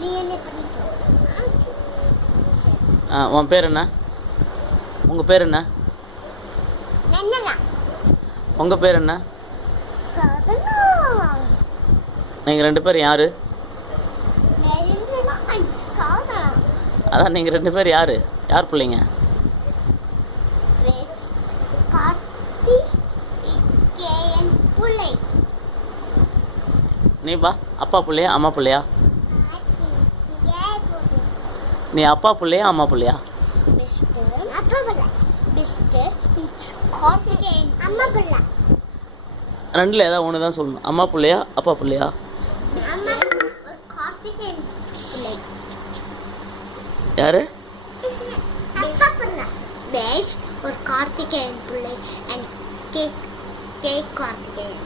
நீ என்ன படிக்க? உன் பேர் என்ன? உங்கள் பேர் என்ன? உங்கள் பேர் என்ன? நீங்கள் 2 பேர் யார்? அதான் நீங்கள் 2 பேர் யார்? யார் பிள்ளைங்க? நீப்பா அப்பா பிள்ளையா அம்மா பிள்ளையா? நீ அப்பா பிள்ளையா அம்மா பிள்ளையா? ரெண்டில் ஏதாவது ஒன்று தான் சொல்லணும். அம்மா பிள்ளையா அப்பா பிள்ளையா? யாரு? ஒரு கார்த்திகேயன் பிள்ளை and K கார்த்திகேயன்.